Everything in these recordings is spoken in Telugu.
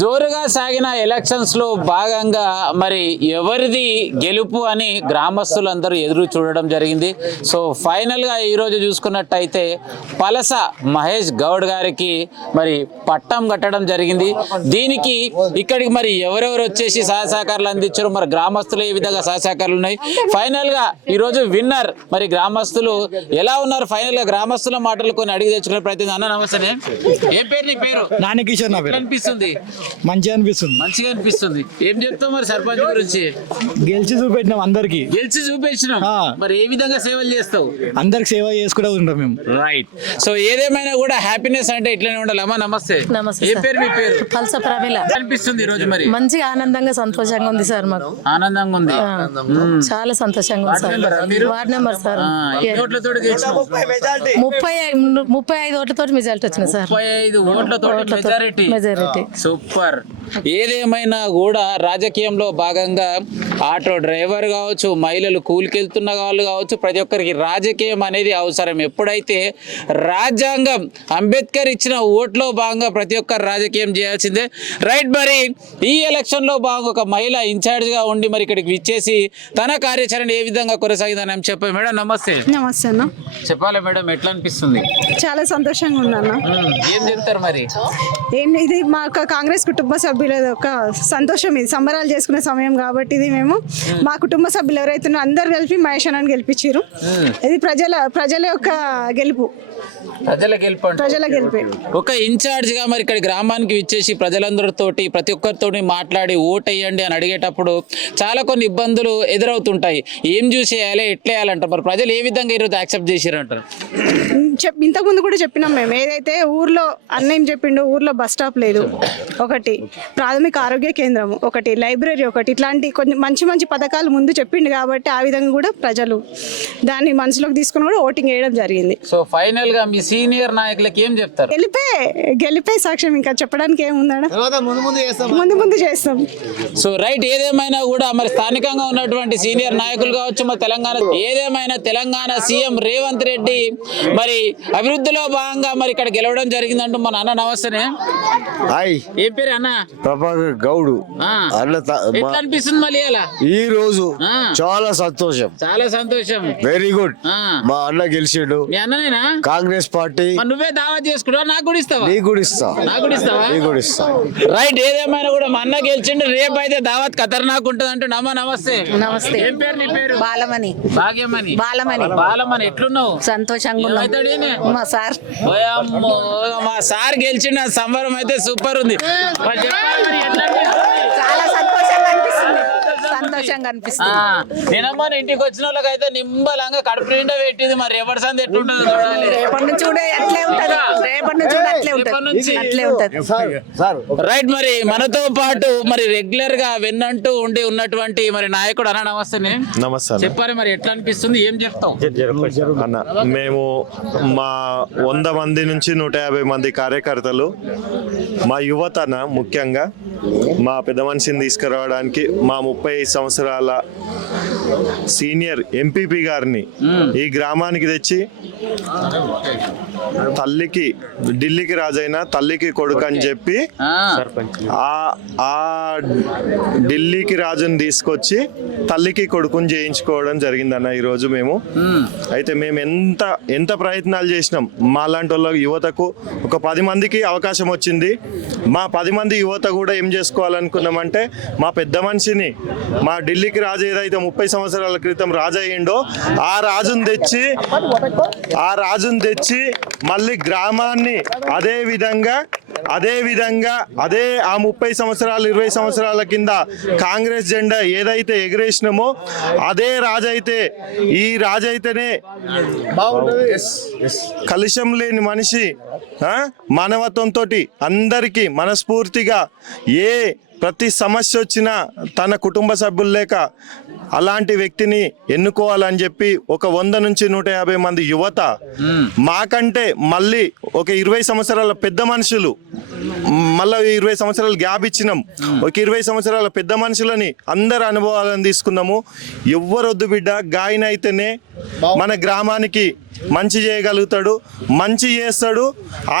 జోరుగా సాగిన ఎలక్షన్స్లో భాగంగా మరి ఎవరిది గెలుపు అని గ్రామస్తులందరూ ఎదురు చూడడం జరిగింది. సో ఫైనల్గా ఈ రోజు చూసుకున్నట్టయితే పలస మహేష్ గౌడ్ గారికి మరి పట్టం కట్టడం జరిగింది. దీనికి ఇక్కడికి మరి ఎవరెవరు వచ్చేసి సహాయ సహకారాలు అందించారు మరి గ్రామస్తులు ఏ విధంగా సహాయ సహకారాలు ఉన్నాయి? ఫైనల్గా ఈ రోజు విన్నర్ మరి గ్రామస్తులు ఎలా ఉన్నారు? ఫైనల్గా గ్రామస్తుల మాటలు కొన్ని అడిగి తెచ్చుకునే ప్రయత్నం అన్న నమస్తే. ఏం పేరు నీ పేరు? నాని కిషోర్ నా పేరు. అనిపిస్తుంది? మంచిగా అనిపిస్తుంది. మంచిగా అనిపిస్తుంది. ఏం చెప్తావు మరి సర్పంచ్ గురించి? గెలిచి చూపెట్టినాం అందరికి. గెలిచి చూపించినాం ఆ. మరి ఏ విధంగా సేవలు చేస్తావు? అందరికి సేవ చేసుకుంటూ ఉంటాం మేము. రైట్ సో ఏదేమైనా కూడా హ్యాపీనెస్ అంటే ఇట్లనే ఉండాలి. అమ్మా నమస్తే. నమస్తే ఏ సార్. పేరు మీ పేరు? పల్స అనిపిస్తుంది ఈ రోజు మరి? మంచిగా ఆనందంగా సంతోషంగా ఉంది సార్ మాకు. ఆనందంగా ఉంది. ఆ, చాలా సంతోషంగా ఉంది సార్. మెంబరా మీరు? Ward number sir. ఆ, ఎన్ని ఓట్లతో గెలిచినావు? ముప్పై ఐ- ముప్పై ఐదు ఓట్లతో రిజల్ట్ వచ్చింది సార్. ముప్పై ఐదు ఓట్లతో ఓట్లతో మెజారిటీ. మెజారిటీ. సూపర్ ఏదేమైనా కూడా రాజకీయంలో భాగంగా ఆటో డ్రైవర్ కావచ్చు మహిళలు కూలికెళ్తున్న వాళ్ళు కావచ్చు ప్రతి ఒక్కరికి రాజకీయం అనేది అవసరం. ఎప్పుడైతే రాజ్యాంగం అంబేద్కర్ ఇచ్చిన ఓట్లో భాగంగా ప్రతి ఒక్కరు రాజకీయం చేయాల్సిందే. రైట్ మరి ఈ ఎలక్షన్లో భాగంగా ఒక మహిళ ఇన్ఛార్జ్గా ఉండి మరి ఇక్కడికి విచ్చేసి తన కార్యాచరణ ఏ విధంగా కొనసాగిందని అని చెప్పారు. మేడం నమస్తే. నమస్తే అన్న. చెప్పాలి మేడం ఎట్లా అనిపిస్తుంది? చాలా సంతోషంగా ఉందన్న. ఏం చెప్తారు మరి? ఏం ఇది మా యొక్క కాంగ్రెస్ కుటుంబ సభ్యుల ఒక సంతోషం ఇది. సంబరాలు చేసుకునే సమయం కాబట్టి ఇది మేము. మా కుటుంబ సభ్యులు ఎవరైతే ఉన్నారో అందరు కలిపి మహేష్ అన్నని గెలిపించారు ఇది ప్రజల ప్రజల యొక్క గెలుపు. ప్రజల గెలుపు అంటారు. ప్రజల గెలిపే ఒక ఇన్ఛార్జ్గా మరి ఇక్కడ గ్రామానికి విచ్చేసి ప్రజలందరితోటి ప్రతి ఒక్కరితోటి మాట్లాడి ఓట్ వేయండి అని అడిగేటప్పుడు చాలా కొన్ని ఇబ్బందులు ఎదురవుతుంటాయి. ఏం చూసి వేయాలి ఎట్లా వేయాలంటారు? మరి ప్రజలు ఏ విధంగా ఈరోజు యాక్సెప్ట్ చేసిరంటారు? చెప్ ఇంతకుముందు కూడా చెప్పినాం మేము. ఏదైతే ఊర్లో అన్న చెప్పిండో ఊర్లో బస్ స్టాప్ లేదు. ఒకటి ప్రాథమిక ఆరోగ్య కేంద్రం. ఒకటి లైబ్రరీ ఒకటి. ఇట్లాంటి కొన్ని మంచి మంచి పథకాలు ముందు చెప్పిండు కాబట్టి ఆ విధంగా కూడా ప్రజలు దాన్ని మనసులోకి తీసుకుని కూడా ఓటింగ్ వేయడం జరిగింది. సో ఫైనల్గా మీ సీనియర్ నాయకులకి ఏం చెప్తారు? గెలిపే గెలిపే సాక్ష్యం ఇంకా చెప్పడానికి ఏముందడ? ముందు ముందు చేస్తాం. సో రైట్ ఏదేమైనా కూడా మరి స్థానికంగా ఉన్నటువంటి సీనియర్ నాయకులు కావచ్చు మరి తెలంగాణ ఏదేమైనా తెలంగాణ సీఎం రేవంత్ రెడ్డి మరి అభివృద్ధిలో భాగంగా మరి ఇక్కడ గెలవడం జరిగిందంటూ మన అన్న నమస్తేనే. హాయ్. ఏం పేరు అన్న? ప్రభాకర్ గౌడు. ఆ. అన్న త- ఎట్లా మా- అనిపిస్తుంది మళ్ళీ అలా ఈ రోజు ఆ. చాలా సంతోషం. చాలా సంతోషం. వెరీ గుడ్ ఆ. మా అన్న గెలిచిండు. మీ అన్ననేనా? కాంగ్రెస్ పార్టీ. నువ్వే దావా చేసుకుంటావా? నాకు కూడా ఇస్తావా? నీ కూడా ఇస్తా. నాకు కూడా ఇస్తావా? నీ కూడా ఇస్తా. రైట్ ఏదేమైనా కూడా మా అన్న గెలిచిండు రేపు అయితే దావత్ ఖతర్నాక్ ఉంటుంది అంటూ నమ్మ నమస్తే. నమస్తే. ఏం పేరు నీ పేరు? బాలమణి. భాగ్యమని బాలమణి. బాలమని ఎట్లున్నావు? సంతోషంగా? మా సార్. మా సార్ గెలిచిన సంబరం అయితే సూపర్ ఉంది మరి చెప్పాలి మరి ఎట్లా అనిపిస్తుంది? చాలా సంతోషంగా అనిపిస్తుంది సంతోషంగా అనిపిస్తుంది. ఆ, నిన్నమ్మ ఇంటికి వచ్చిన వాళ్ళకైతే నిమ్మలంగా కడుపు నిండా పెట్టింది. మరి ఎవరి సంది ఎట్లుంటుందో చూడాలి. రేపటి నుంచి కూడా అట్లే ఉంటది. రేపటి నుంచి కూడా అట్లే ఉంటది. అట్లే ఉంటది. సార్ రైట్ మరి మనతో పాటు మరి రెగ్యులర్గా వెన్నంటూ ఉండి ఉన్నటువంటి మరి నాయకుడు అన్న నమస్తే నమస్తే. చెప్పాలి మరి ఎట్లా అనిపిస్తుంది? ఏం చెప్తాం అన్న మేము మా వంద మంది నుంచి నూట యాభై మంది కార్యకర్తలు మా యువతన ముఖ్యంగా మా పెద్ద మనిషిని తీసుకురావడానికి మా ముప్పై సంవత్సరాల సీనియర్ ఎంపీపీ గారిని ఈ గ్రామానికి తెచ్చి తల్లికి ఢిల్లీకి రాజైన తల్లికి కొడుకు అని చెప్పి ఆ. ఢిల్లీకి రాజుని తీసుకొచ్చి తల్లికి కొడుకుని చేయించుకోవడం జరిగిందన్న ఈరోజు మేము. అయితే మేము ఎంత ఎంత ప్రయత్నాలు చేసినాం? మా లాంటి వాళ్ళ యువతకు ఒక పది మందికి అవకాశం వచ్చింది. మా పది మంది యువత కూడా ఏం చేసుకోవాలనుకున్నామంటే మా పెద్ద మనిషిని మా ఢిల్లీకి రాజు ఏదైతే ముప్పై సంవత్సరాల క్రితం రాజు అయ్యిండో ఆ రాజుని తెచ్చి ఆ రాజుని తెచ్చి మళ్ళీ గ్రామాన్ని అదే విధంగా అదే విధంగా అదే ఆ ముప్పై సంవత్సరాలు ఇరవై సంవత్సరాల కింద కాంగ్రెస్ జెండా ఏదైతే ఎగరేసినామో అదే రాజైతే ఈ రాజైతేనే కలుషం లేని మనిషి? మానవత్వంతో అందరికీ మనస్ఫూర్తిగా ఏ ప్రతి సమస్య వచ్చినా తన కుటుంబ సభ్యులు లేక అలాంటి వ్యక్తిని ఎన్నుకోవాలని చెప్పి ఒక వంద నుంచి నూట యాభై మంది యువత మాకంటే మళ్ళీ ఒక ఇరవై సంవత్సరాల పెద్ద మనుషులు మళ్ళీ ఇరవై సంవత్సరాలు గ్యాప్ ఇచ్చినాం. ఒక ఇరవై సంవత్సరాల పెద్ద మనుషులని అందరు అనుభవాలను తీసుకున్నాము. ఎవ్వరొద్దు బిడ్డ గాయన అయితేనే మన గ్రామానికి మంచి చేయగలుగుతాడు మంచి చేస్తాడు.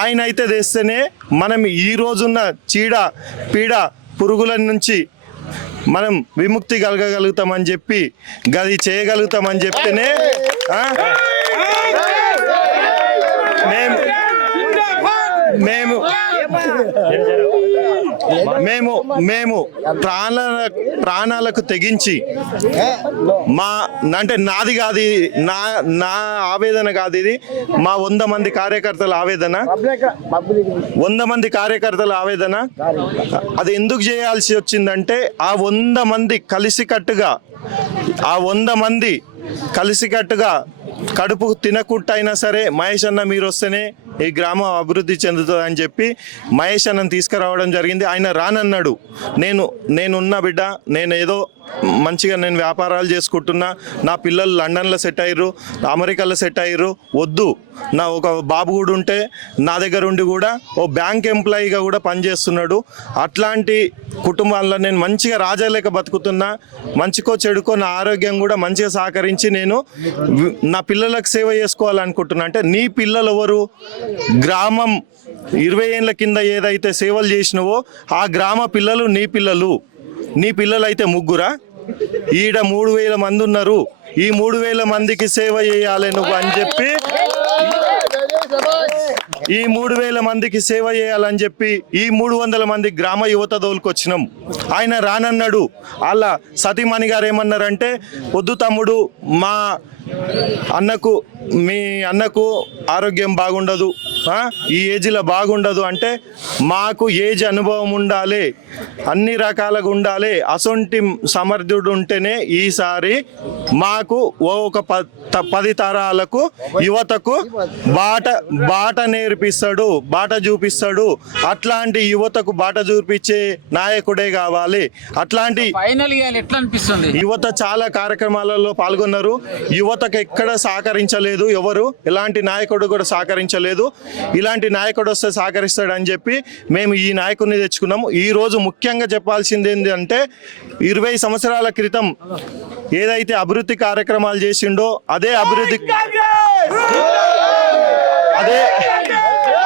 ఆయన అయితే తెస్తేనే మనం ఈ రోజున్న చీడ పీడ పురుగుల నుంచి మనం విముక్తి కలగగలుగుతామని చెప్పి గది చేయగలుగుతామని చెప్తేనే? మేము మేము మేము మేము ప్రాణ ప్రాణాలకు తెగించి మా అంటే నాది కాదు నా నా ఆవేదన కాదు ఇది. మా వంద మంది కార్యకర్తల ఆవేదన. వంద మంది కార్యకర్తల ఆవేదన. అది ఎందుకు చేయాల్సి వచ్చిందంటే ఆ వంద మంది కలిసికట్టుగా ఆ వంద మంది కలిసికట్టుగా కడుపు తినకుండా అయినా సరే మహేష్ అన్న మీరు వస్తేనే ఈ గ్రామం అభివృద్ధి చెందుతుంది అని చెప్పి మహేష్ అన్నను తీసుకురావడం జరిగింది. ఆయన రానన్నాడు. నేను నేనున్న బిడ్డ నేను ఏదో మంచిగా నేను వ్యాపారాలు చేసుకుంటున్నా. నా పిల్లలు లండన్లో సెట్ అయ్యారు అమెరికాలో సెట్ అయ్యారు వద్దు. నా ఒక బాబు కూడా ఉంటే నా దగ్గర ఉండి కూడా ఓ బ్యాంక్ ఎంప్లాయీగా కూడా పనిచేస్తున్నాడు. అట్లాంటి కుటుంబాల్లో నేను మంచిగా రాజాలేక బతుకుతున్నా. మంచికో చెడుకో నా ఆరోగ్యం కూడా మంచిగా సహకరించి నేను నా పిల్లలకు సేవ చేసుకోవాలనుకుంటున్నా. అంటే నీ పిల్లలు ఎవరు? గ్రామం ఇరవై ఏళ్ళ కింద ఏదైతే సేవలు చేసినవో ఆ గ్రామ పిల్లలు నీ పిల్లలు. నీ పిల్లలైతే ముగ్గురా? ఈడ మూడు వేల మంది ఉన్నారు. ఈ మూడు వేల మందికి సేవ చేయాలి నువ్వు అని చెప్పి ఈ మూడు వేల మందికి సేవ చేయాలని చెప్పి ఈ మూడు వందల మంది గ్రామ యువత దోలుకొచ్చినాం. ఆయన రానన్నాడు. వాళ్ళ సతీమణి గారు ఏమన్నారంటే వద్దు తమ్ముడు మా అన్నకు మీ అన్నకు ఆరోగ్యం బాగుండదు? ఈ ఏజ్లో బాగుండదు అంటే మాకు ఏజ్ అనుభవం ఉండాలి అన్ని రకాలుగా ఉండాలి. అసొంటి సమర్థుడు ఉంటేనే ఈసారి మాకు ఓ ఒక పది తరాలకు యువతకు బాట బాట నేర్పిస్తాడు బాట చూపిస్తాడు. అట్లాంటి యువతకు బాట చూపించే నాయకుడే కావాలి. అట్లాంటి ఎట్లా అనిపిస్తుంది? యువత చాలా కార్యక్రమాలలో పాల్గొన్నారు. యువతకు ఎక్కడ సహకరించలేదు ఎవరు? ఎలాంటి నాయకుడు కూడా సహకరించలేదు. ఇలాంటి నాయకుడు వస్తే సహకరిస్తాడని చెప్పి మేము ఈ నాయకుడిని తెచ్చుకున్నాము. ఈ రోజు ముఖ్యంగా చెప్పాల్సింది ఏంటంటే ఇరవై సంవత్సరాల క్రితం ఏదైతే అభివృద్ధి కార్యక్రమాలు చేసిండో అదే అభివృద్ధి అదే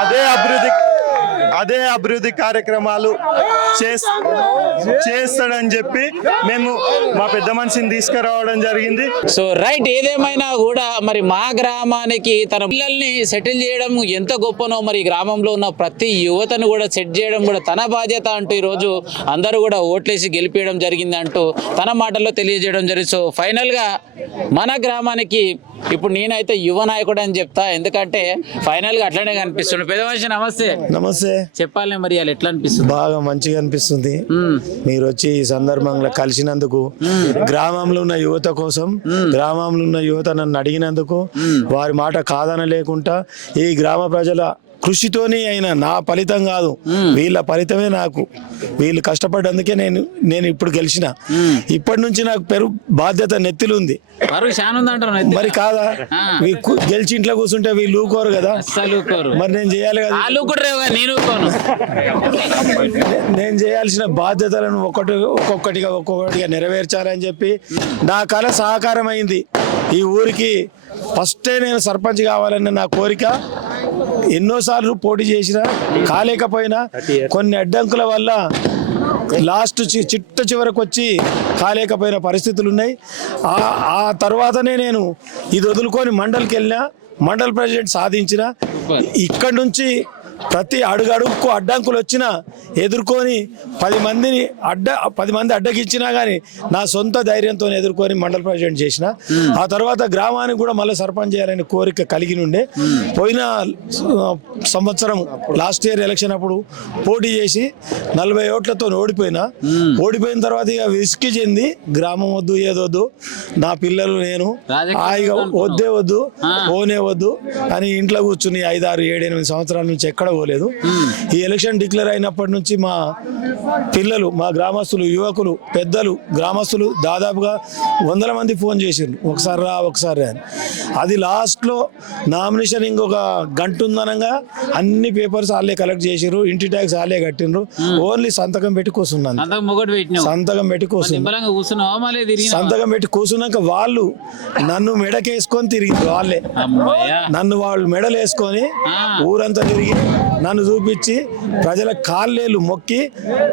అదే అభివృద్ధి అదే అభివృద్ధి కార్యక్రమాలు చేస్- చేస్తాడని చెప్పి మేము మా పెద్ద మనిషిని తీసుకురావడం జరిగింది. సో రైట్ ఏదేమైనా కూడా మరి మా గ్రామానికి తన పిల్లల్ని సెటిల్ చేయడం ఎంత గొప్పనో మరి గ్రామంలో ఉన్న ప్రతి యువతను కూడా సెట్ చేయడం కూడా తన బాధ్యత అంటూ ఈరోజు అందరూ కూడా ఓట్లేసి గెలిపించడం జరిగింది అంటూ తన మాటల్లో తెలియజేయడం జరిగింది. సో ఫైనల్గా మన గ్రామానికి ఇప్పుడు నేనైతే యువ నాయకుడు అని చెప్తా. ఎందుకంటే ఫైనల్గా అట్లనే కనిపిస్తుంది పెద్ద మనిషి నమస్తే. నమస్తే. చెప్పాలి మరి వాళ్ళు ఎట్లా అనిపిస్తుంది? బాగా మంచిగా అనిపిస్తుంది. మీరు వచ్చి ఈ సందర్భంలో కలిసినందుకు గ్రామంలో ఉన్న యువత కోసం గ్రామంలో ఉన్న యువత నన్ను అడిగినందుకు వారి మాట కాదన లేకుండా ఈ గ్రామ ప్రజల కృషితోని అయిన నా ఫలితం కాదు. వీళ్ళ ఫలితమే నాకు. వీళ్ళు కష్టపడ్డందుకే నేను నేను ఇప్పుడు గెలిచిన. ఇప్పటి నుంచి నాకు పెరుగు బాధ్యత శాన్ ఉందంటారు మరి కాదా? గెలిచి ఇంట్లో కూర్చుంటే వీళ్ళు ఊకోరు కదా? మరి నేను చేయాలి కదా? నేను చేయాల్సిన బాధ్యతలను ఒక్కటి ఒక్కొక్కటిగా ఒక్కొక్కటిగా నెరవేర్చాలని చెప్పి నా కళ సహకారం అయింది ఈ ఊరికి ఫస్టే నేను సర్పంచ్ కావాలన్న నా కోరిక. ఎన్నోసార్లు పోటీ చేసిన కాలేకపోయినా కొన్ని అడ్డంకుల వల్ల లాస్ట్ చిట్ట చివరకు వచ్చి కాలేకపోయిన పరిస్థితులు ఉన్నాయి ఆ ఆ తర్వాతనే నేను ఇది వదులుకొని మండలికి వెళ్ళినా మండల్ ప్రెసిడెంట్ సాధించిన ఇక్కడ నుంచి ప్రతి అడుగు అడుగుకు అడ్డంకులు వచ్చినా ఎదుర్కొని పది మందిని అడ్డ పది మంది అడ్డగించినా కానీ నా సొంత ధైర్యంతో ఎదుర్కొని మండల ప్రెసిడెంట్ చేసిన ఆ తర్వాత గ్రామానికి కూడా మళ్ళీ సర్పంచ్ చేయాలనే కోరిక కలిగి నుండే పోయిన సంవత్సరం లాస్ట్ ఇయర్ ఎలక్షన్ అప్పుడు పోటీ చేసి నలభై ఓట్లతో ఓడిపోయినా ఓడిపోయిన తర్వాత ఇక విసికి చెంది గ్రామం వద్దు ఏదొద్దు నా పిల్లలు నేను హాయిగా. వద్దే వద్దు. ఓనే వద్దు అని ఇంట్లో కూర్చుని ఐదారు ఏడు ఎనిమిది సంవత్సరాల నుంచి ఎక్కడ కూడా పోలేదు ఈ ఎలక్షన్ డిక్లేర్ అయినప్పటి నుంచి మా పిల్లలు మా గ్రామస్తులు యువకులు పెద్దలు గ్రామస్తులు దాదాపుగా వందల మంది ఫోన్ చేసిండ్రు. ఒకసారి రా ఒకసారి అని. అది లాస్ట్లో నామినేషన్ ఇంకొక గంట ఉందనగా అన్ని పేపర్స్ వాళ్ళే కలెక్ట్ చేసిర్రు ఇంటి ట్యాక్స్ వాళ్ళే కట్టిండ్రు. ఓన్లీ సంతకం పెట్టి కూర్చున్నాను సంతకం పెట్టి కూర్చున్నాను తిరిగి సంతకం పెట్టి కూర్చున్నాక వాళ్ళు నన్ను మెడకేసుకొని తిరిగిండ్రు వాళ్ళే నన్ను వాళ్ళు మెడలు వేసుకొని. ఊరంతా తిరిగి నన్ను చూపించి ప్రజల కాళ్ళేళ్ళు మొక్కి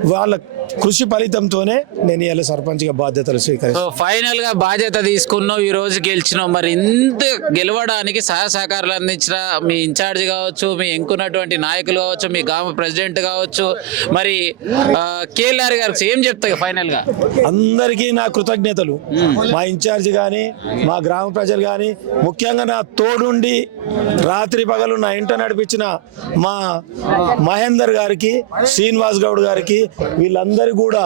వాళ్ళ కృషి ఫలితంతోనే నేను ఇలా సర్పంచ్గా బాధ్యతలు స్వీకరిస్తాను ఫైనల్గా బాధ్యత తీసుకున్నావు ఈ రోజు గెలిచినావు. మరి ఇంత గెలవడానికి సహాయ సహకారాలు అందించిన మీ ఇన్ఛార్జ్ కావచ్చు మీ ఎంకున్నటువంటి నాయకులు కావచ్చు మీ గ్రామ ప్రెసిడెంట్ కావచ్చు మరి కేఎల్ఆర్ గారికి ఏం చెప్తాయి ఫైనల్గా? అందరికీ నా కృతజ్ఞతలు. మా ఇన్ఛార్జ్ కానీ మా గ్రామ ప్రజలు కానీ ముఖ్యంగా నా తోడుండి రాత్రి పగలు నా ఇంట నడిపించిన మా మహేందర్ గారికి శ్రీనివాస్ గౌడ్ గారికి వీళ్ళందరికీ కూడా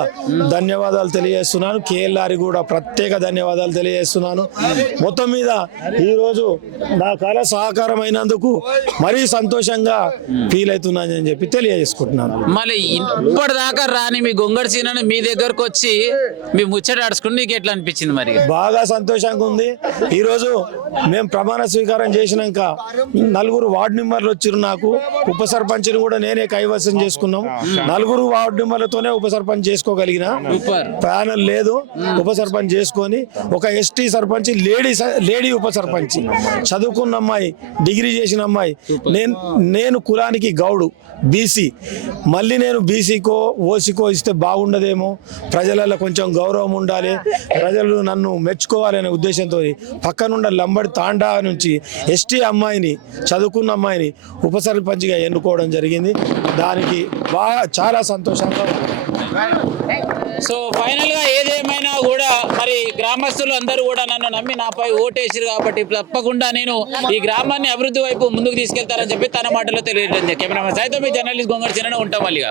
ధన్యవాదాలు తెలియజేస్తున్నాను. కేఎల్ఆర్ కూడా ప్రత్యేక ధన్యవాదాలు తెలియజేస్తున్నాను. మొత్తం మీద ఈరోజు నా కళ సహకారం అయినందుకు మరీ సంతోషంగా ఫీల్ అవుతున్నానని చెప్పి తెలియజేసుకుంటున్నాను. మళ్ళీ ఇప్పటిదాకా రాని మీ గొంగడి సీనని మీ దగ్గరకు వచ్చి మీ ముచ్చట ఆడుచుకుని నీకు ఎట్లా అనిపించింది మరి? బాగా సంతోషంగా ఉంది. ఈరోజు మేము ప్రమాణ స్వీకారం చేసినాక నలుగురు వార్డు మెంబర్లు వచ్చారు నాకు. ఉప సర్పంచ్ని కూడా నేనే కైవసం చేసుకున్నాం. నలుగురు వార్డు మెంబర్లతోనే ఉప సర్పంచ్ చేసుకోగలిగిన ప్యానల్ లేదు. ఉప సర్పంచ్ చేసుకొని ఒక ఎస్టీ సర్పంచ్ లేడీ లేడీ ఉప సర్పంచ్ చదువుకున్న అమ్మాయి డిగ్రీ చేసిన అమ్మాయి. నేను నేను కులానికి గౌడు బీసీ. మళ్ళీ నేను బీసీకో ఓసీకో ఇస్తే బాగుండదేమో. ప్రజలలో కొంచెం గౌరవం ఉండాలి. ప్రజలు నన్ను మెచ్చుకోవాలనే ఉద్దేశంతో పక్కనున్న లంబడి తాండా నుంచి ఎస్టీ అమ్మాయిని చదువుకున్న అమ్మాయిని ఉప సర్పంచ్గా ఎన్నుకోవడం జరిగింది. దానికి బాగా చాలా సంతోషంగా సో ఫైనల్గా ఏదేమైనా కూడా మరి గ్రామస్తులు అందరూ కూడా నన్ను నమ్మి నాపై ఓటేసారు కాబట్టి తప్పకుండా నేను ఈ గ్రామాన్ని అభివృద్ధి వైపు ముందుకు తీసుకెళ్తారని చెప్పి తన మాటలో తెలియజేయండి కెమెరామెన్ సైతం మీ జర్నలిస్ట్ గొంగర్ చిన్న ఉంటాం మళ్ళీ